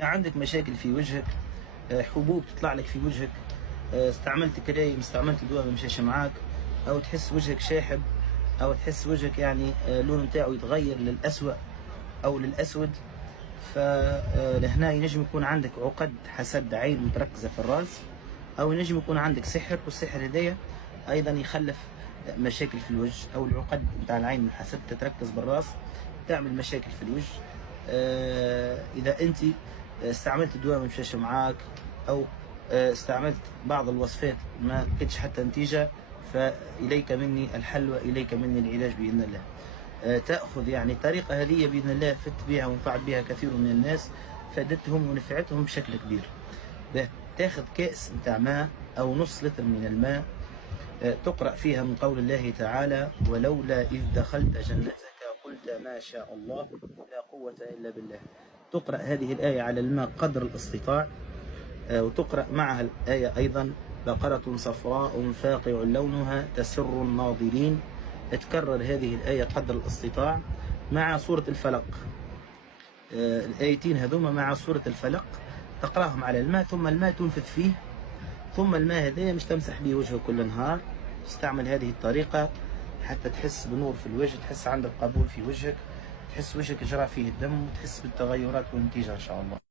عندك مشاكل في وجهك، حبوب تطلع لك في وجهك، استعملت كريم، استعملت دواء ما مشاش معاك، او تحس وجهك شاحب، او تحس وجهك يعني اللون نتاعو يتغير للأسوأ او للأسود. فلهنا ينجم يكون عندك عقد حسد عين متركزة في الراس، او ينجم يكون عندك سحر، والسحر هدايا ايضا يخلف مشاكل في الوجه، او العقد نتاع العين من الحسد تتركز بالراس تعمل مشاكل في الوجه. اذا انت استعملت دواء ما مشاش معاك، او استعملت بعض الوصفات ما لقيتش حتى نتيجة، فإليك مني الحل وإليك مني العلاج بإذن الله. تأخذ يعني طريقة هذه بإذن الله فدت بها ونفعت بها كثير من الناس، فادتهم ونفعتهم بشكل كبير. تاخذ كأس نتاع ماء أو نص لتر من الماء، تقرأ فيها من قول الله تعالى: ولولا إذ دخلت جنتك قلت ما شاء الله لا قوة إلا بالله. تقرأ هذه الآية على الماء قدر الاستطاع، وتقرأ معها الآية أيضا: بقرة صفراء فاقع لونها تسر الناظرين. تكرر هذه الآية قدر الاستطاع مع سورة الفلق. الآيتين هذوما مع سورة الفلق تقرأهم على الماء، ثم الماء تنفث فيه، ثم الماء هذا مش تمسح به وجهك كل نهار. تستعمل هذه الطريقة حتى تحس بنور في الوجه، تحس عندك قبول في وجهك، تحس وجهك جرى فيه الدم، وتحس بالتغيرات والنتيجة إن شاء الله.